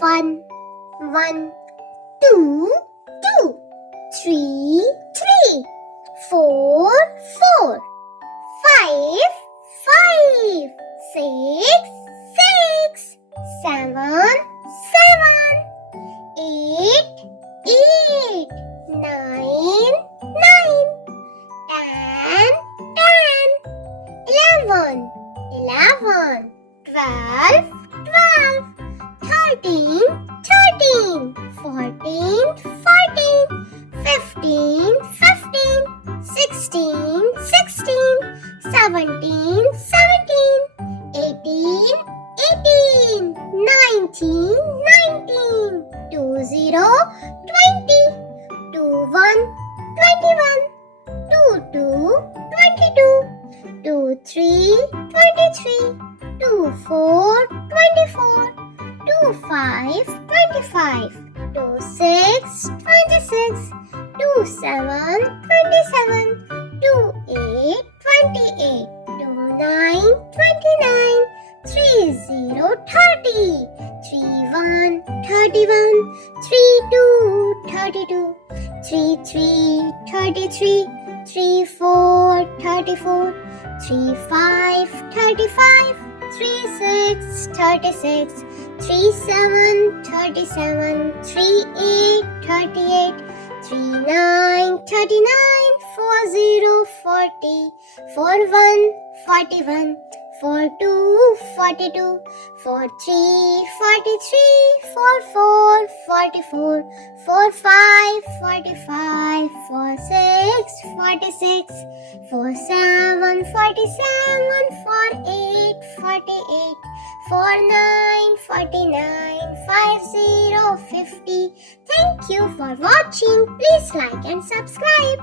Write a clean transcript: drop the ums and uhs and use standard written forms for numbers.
1, 1, 2, 2, 3, 3, 4, 4, 5, 5, 6, 6, 7, 7, 8, 8, 9, 9, 10, 10, 11, 11, 12, 12, 13, 13, 14, 14, 15, 15, 16, 16, 17, 17, 18, 18, 19, 19, 20, 20, 21, 21, 22, 22, 23, 23, 24, 24, 25, 25, 26, 26, 27, 27, 28, 28, 29, 29, 30, 30, 31, 31, 32, 32, 33, 33, 34, 34, 35, 35, 36, 36, 37, 37, 38, 38, 39, 39, 40, 40, 41, 41, 42, 42, 43, 43, 44, 44, 45, 45, 46, 46, 47, 47, 48, 48, 49, 49, 50, 50. Thank you for watching. Please like and subscribe.